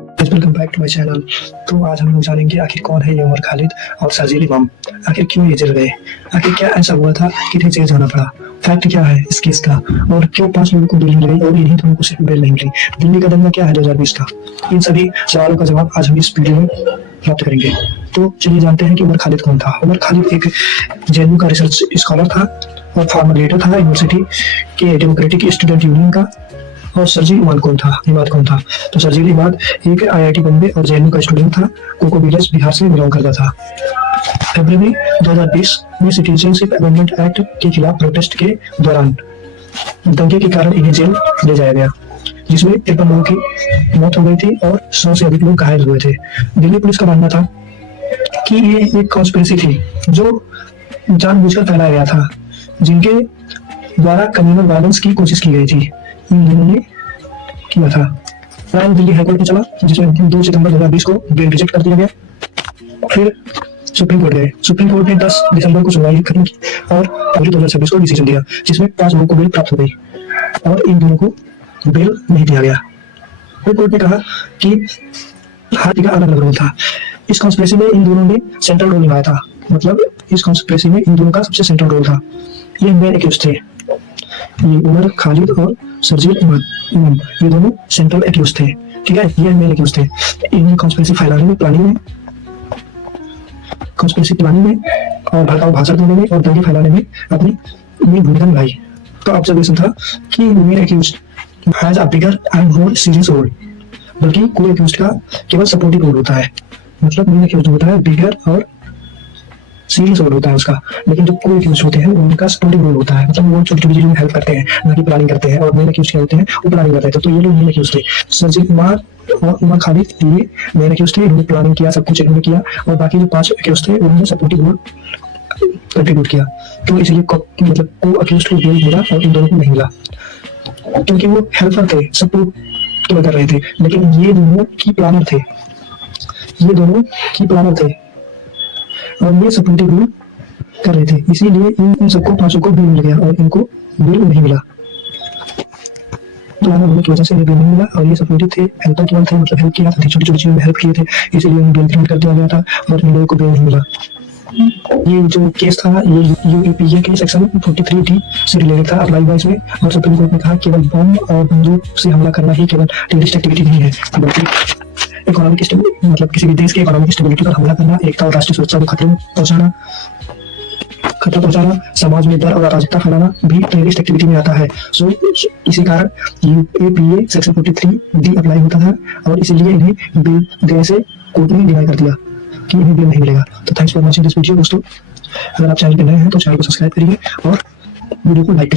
Welcome back to my channel. तो आज हम लोग जानेंगे आखिर कौन है ये उमर खालिद और सर्जिल इमाम। आखिर क्यों ये जेल गए, आखिर क्या ऐसा हुआ था कि इन्हें जेल जाना पड़ा, फैक्ट क्या है इस केस का, और क्यों 5 लोगों को बेल मिल गई और इन्हीं दोनों को सिर्फ बेल नहीं मिली। दिल्ली का दंगा क्या है 2020 का, इन सभी सवालों का जवाब आज हम इस वीडियो में प्राप्त करेंगे। तो चलिए जानते हैं कि उमर खालिद कौन था। उमर खालिद एक जेएनयू का रिसर्च स्कॉलर था और फॉर्मर लीडर था यूनिवर्सिटी के डेमोक्रेटिक स्टूडेंट यूनियन का। और सर्जिल इमाद कौन था? तो सर्जिल इमाद एक आईआईटी बॉम्बे और जेएनयू का स्टूडेंट था। कोको विलेज बिहार से बिलोंग करता था। फरवरी 2020 में सिटीजनशिप अमेंडमेंट एक्ट के खिलाफ प्रोटेस्ट के दौरान दंगे के कारण इन्हें जेल ले जाया गया, जिसमें 53 लोगों की मौत हो गई थी और 100 से अधिक लोग घायल हुए थे। दिल्ली पुलिस का मानना था कि ये एक कॉन्स्पिरेसी थी जो जानबूझकर फैलाया गया था, जिनके द्वारा कम्युनल वायलेंस की कोशिश की गई थी। इन दोनों ने किया था। राय दिल्ली हाईकोर्ट में चला, जिसमें 2 सितंबर 2020 को बेल रिजेक्ट कर दिया गया। फिर सुप्रीम कोर्ट गए। सुप्रीम कोर्ट ने 10 दिसंबर को सुनवाई खत्म की और फरवरी 2026 को डिसीजन दिया, जिसमें 5 लोगों को बेल प्राप्त हो गई और इन दोनों को बेल नहीं दिया गया। फिर कोर्ट ने कहा कि हाथी का अलग अलग रोल था। इस कॉन्स्पिरेसी में इन दोनों ने सेंट्रल रोल निभाया था, मतलब इस कॉन्स्पिरेसी में इन दोनों का सबसे सेंट्रल रोल था। ये मेन एक्यूज थे, ये उमर खालिद और सर्जिल इमाम, ये दोनों सेंट्रल एक्यूज थे। ठीक है, ये मेन एक्यूज थे। इन्हें कॉन्स्पिरेसी फैलाने में, प्लानिंग में और भड़काऊ भाषण देने में और दंगे फैलाने में अपनी भूमिका निभाई। तो ऑब्जर्वेशन था कि main accused has a bigger and more serious role, बल्कि कोई एक्यूज का केवल सपोर्टिव रोल होता है। मतलब मेन एक्यूज होता है बिगर और सीरियस रोल होता है उसका, लेकिन जो कोई एक्यूज होते हैं उनका सपोर्टिव रोल होता है। मतलब वो छोटी छोटी चीजों में हेल्प करते हैं, ना कि प्लानिंग करते हैं। और मेन एक्यूज क्या होते हैं, वो प्लानिंग करते हैं। तो ये लोग मेन एक्यूज थे। सर्जिल इमाद और उमर खालिद ये मेन एक्यूज थे, इन्होंने प्लानिंग किया, सब कुछ इन्होंने किया। और बाकी जो 5 एक्यूज थे उन्होंने सपोर्टिव रोल कंट्रीब्यूट किया। तो इसलिए मतलब को एक्यूज को बेल मिला और इन दोनों को नहीं मिला, क्योंकि वो हेल्पर थे, सपोर्ट कर रहे थे। लेकिन ये दोनों की प्लानर थे और ये सपोर्टिव रोल कर रहे थे। इसीलिए इन सबको 5 को बेल मिल गया और इनको बेल नहीं मिला। प्लानर होने की वजह से बेल नहीं मिला और ये सपोर्टिव थे, हेल्पर केवल थे, मतलब हेल्प किया था, छोटी छोटी चीजों में हेल्प किए थे, इसीलिए उन्हें बेल ग्रांट कर दिया गया था और इन लोगों को बेल नहीं मिला। ये जो केस था ये यूएपीए के सेक्शन 43D से रिलेटेड था अप्लाई वाइज में। और सुप्रीम कोर्ट ने कहा केवल बम और बंदूक से हमला करना ही केवल टेररिस्ट एक्टिविटी नहीं है, बल्कि इकोनॉमिक स्टेबिलिटी, मतलब किसी भी देश के इकोनॉमिक स्टेबिलिटी पर हमला करना, एकता और राष्ट्रीय सुरक्षा को खतरा पहुंचाना, समाज में डर और अराजकता फैलाना भी टेररिस्ट एक्टिविटी में आता है। सो इसी कारण यूएपीए सेक्शन 43D अप्लाई होता है और इसीलिए इन्हें बेल देने से कोर्ट ने डिनाई कर दिया कि इन्हें बेल नहीं मिलेगा। तो thanks for watching this video दोस्तों। अगर आप चैनल पे नए हैं तो चैनल को सब्सक्राइब करिए और वीडियो को लाइक करिए।